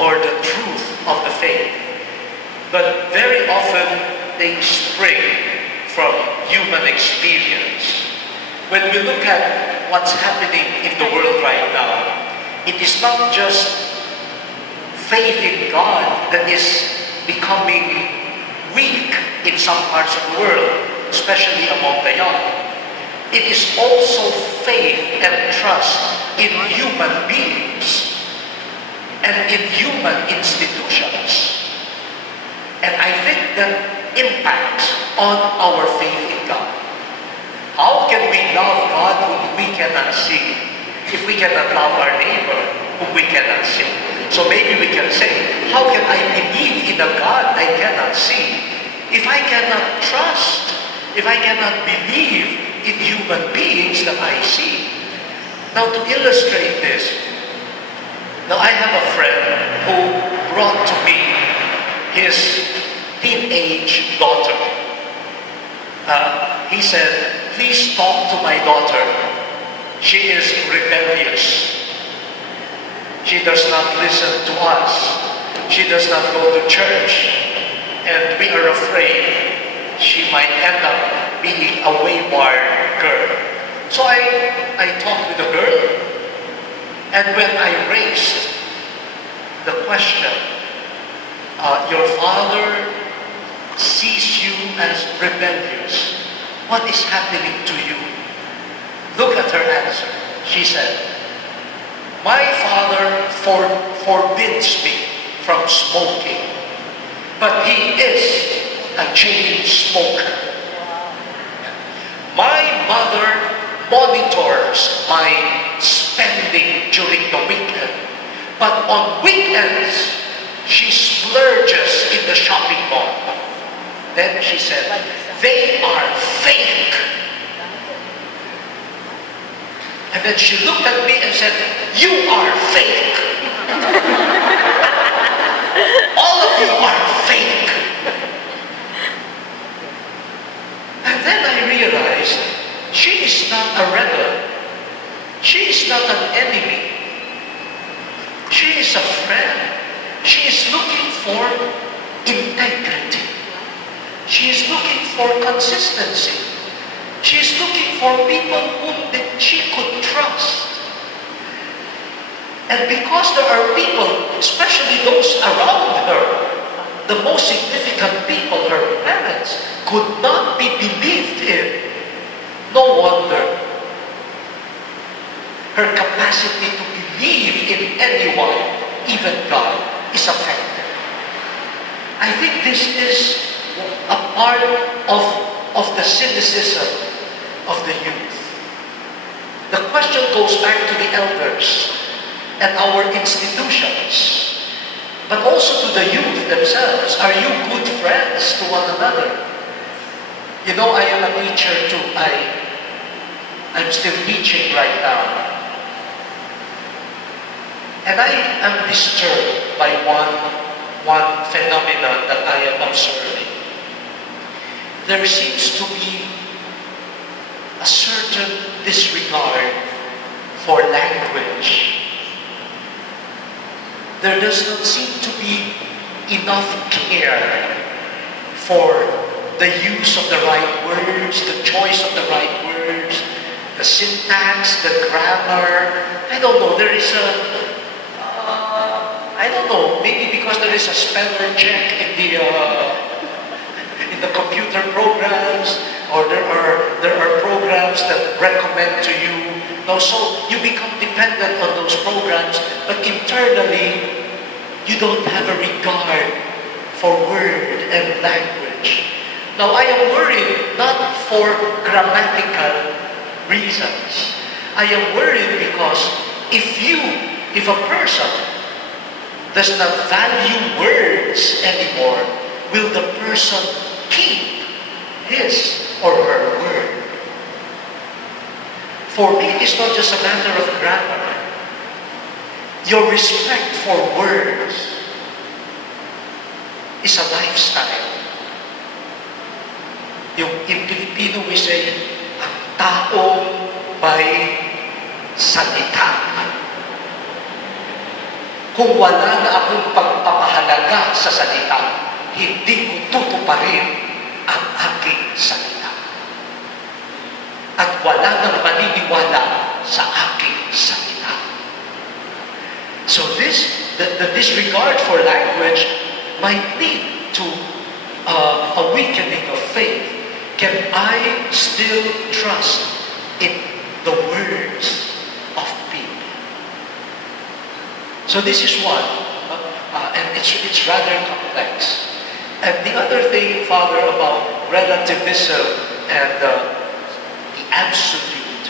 or the truth of the faith. But very often they spring from human experience. When we look at what's happening in the world right now, it is not just faith in God that is becoming weak in some parts of the world, especially among the young. It is also faith and trust in human beings and in human institutions. And I think that impacts on our faith in God. How can we love God whom we cannot see if we cannot love our neighbor whom we cannot see? So maybe we can say, how can I believe in a God I cannot see if I cannot trust, if I cannot believe in human beings that I see? Now to illustrate this, now I have a friend who brought to me his teenage daughter. He said, please talk to my daughter. She is rebellious. She does not listen to us. She does not go to church. And we are afraid she might end up being a wayward girl. So I talked with the girl. And when I raised the question, your father sees you as rebellious. What is happening to you? Look at her answer. She said, my father forbids me from smoking, but he is a chain smoker. My mother monitors my spending during the weekend, but on weekends, she splurges in the shopping mall. Then she said, they are fake. And then she looked at me and said, you are fake. All of you are fake. And then I realized she is not a rebel. She is not an enemy. She is a friend. She is looking for integrity. She is looking for consistency. She is looking for people whom she could trust. And because there are people, especially those around her, the most significant people, her parents, could not be believed in. No wonder her capacity to believe in anyone, even God, is affected. I think this is a part of the cynicism of the youth. The question goes back to the elders and our institutions, but also to the youth themselves. Are you good friends to one another? You know, I am a teacher too. I'm still teaching right now. And I am disturbed by one phenomenon that I am observing. There seems to be a certain disregard for language. There does not seem to be enough care for the use of the right words, the choice of the right words, the syntax, the grammar. I don't know, there is I don't know, maybe because there is a speller check in the computer programs, or there are programs that recommend to you. Now, so you become dependent on those programs, but internally, you don't have a regard for word and language. Now, I am worried not for grammatical reasons. I am worried because if a person does not value words anymore, will the person keep his or her word? For me, it is not just a matter of grammar. Your respect for words is a lifestyle. In Filipino, we say, ang tao may salita. Kung wala na akong pagpapahalaga sa salita, hindi ko tutuparin ang aking salita. At wala nang maniniwala sa aking salita. So the disregard for language might lead to a weakening of faith. Can I still trust in the words of people? So this is one, and it's rather complex. And the other thing, Father, about relativism and the absolute,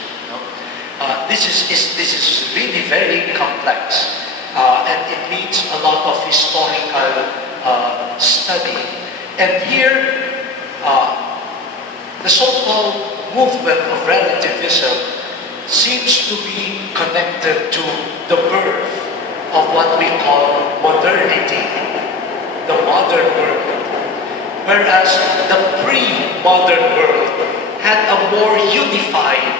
this is really very complex, and it needs a lot of historical study. And here, the so-called movement of relativism seems to be connected to the birth of what we call modernity, the modern world. Whereas the pre-modern world had a more unified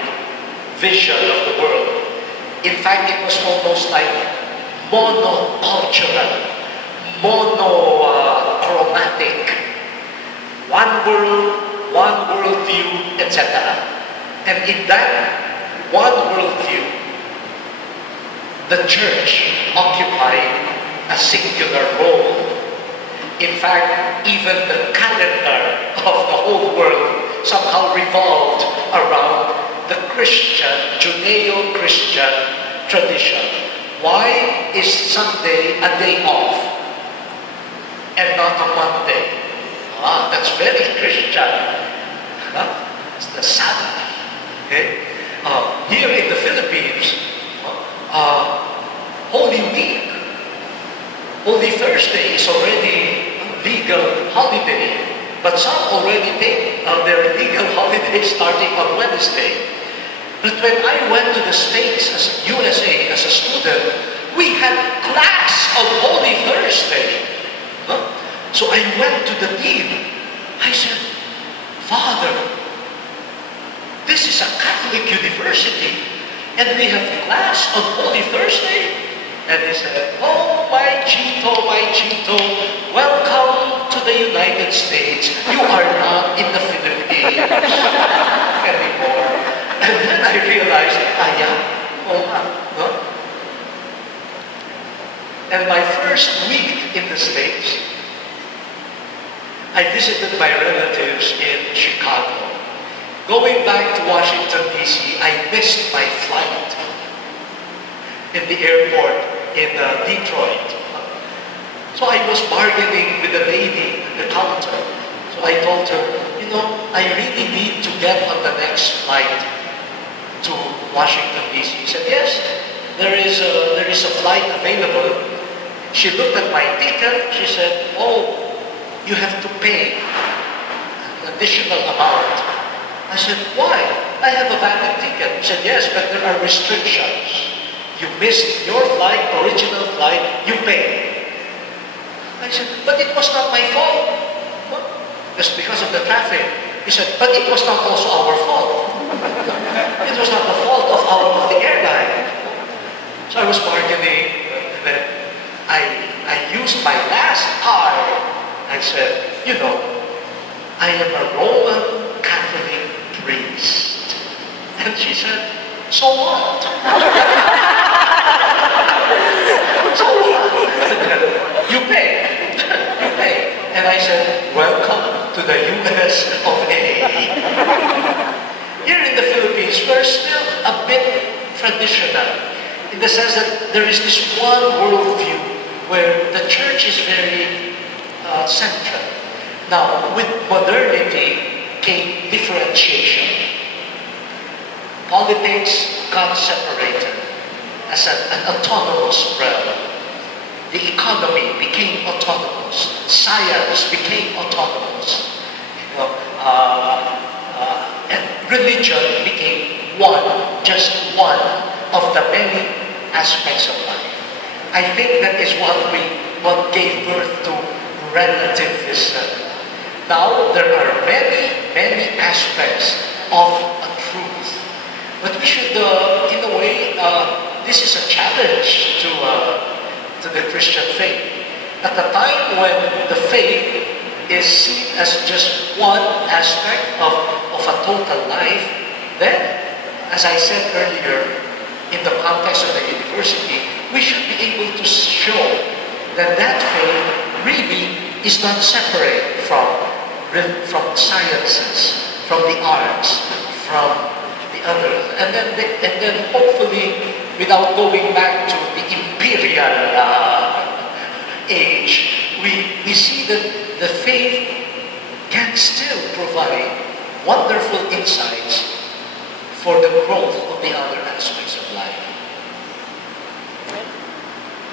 vision of the world. In fact, it was almost like monocultural, monochromatic. One world, one worldview, etc. And in that one worldview, the church occupied a singular role. In fact, even the calendar of the whole world somehow revolved around the Christian, Judeo-Christian tradition. Why is Sunday a day off and not a Monday? That's very Christian. It's the Sabbath. Okay? Here in the Philippines, Holy Week, Holy Thursday is already a legal holiday, but some already take their legal holiday starting on Wednesday. But when I went to the States, as USA, as a student, we had class on Holy Thursday. So I went to the dean. I said, Father, this is a Catholic university, and we have class on Holy Thursday? And he said, oh, my Chito, welcome to the United States. You are not in the Philippines anymore. And then I realized, And my first week in the States, I visited my relatives in Chicago. Going back to Washington, D.C., I missed my flight in the airport in Detroit. So I was bargaining with the lady at the counter. So I told her, I really need to get on the next flight to Washington, D.C. She said, yes, there is a flight available. She looked at my ticket. She said, oh, you have to pay an additional amount. I said, why? I have a valid ticket. She said, yes, but there are restrictions. You missed your flight, original flight, you pay. I said, but it was not my fault. What? Just because of the traffic. He said, but it was not also our fault. It was not the fault of the airline. So I was bargaining, and then I used my last card. I said, I am a Roman Catholic priest. And she said, so what? So what? You pay. You pay. And I said, welcome to the US of A. Here in the Philippines, we're still a bit traditional in the sense that there is this one worldview where the church is very central. Now, with modernity came differentiation. Politics got separated as an autonomous realm. The economy became autonomous. Science became autonomous. And religion became just one of the many aspects of life. I think that is what gave birth to relativism. Now, there are many aspects of a truth. But we should, in a way, this is a challenge to the Christian faith. At the time when the faith is seen as just one aspect of a total life, then, as I said earlier, in the context of the university, we should be able to show that that faith really is not separate from sciences, from the arts, from the others. And then hopefully, without going back to the imperial age, we see that the faith can still provide wonderful insights for the growth of the other aspects of life.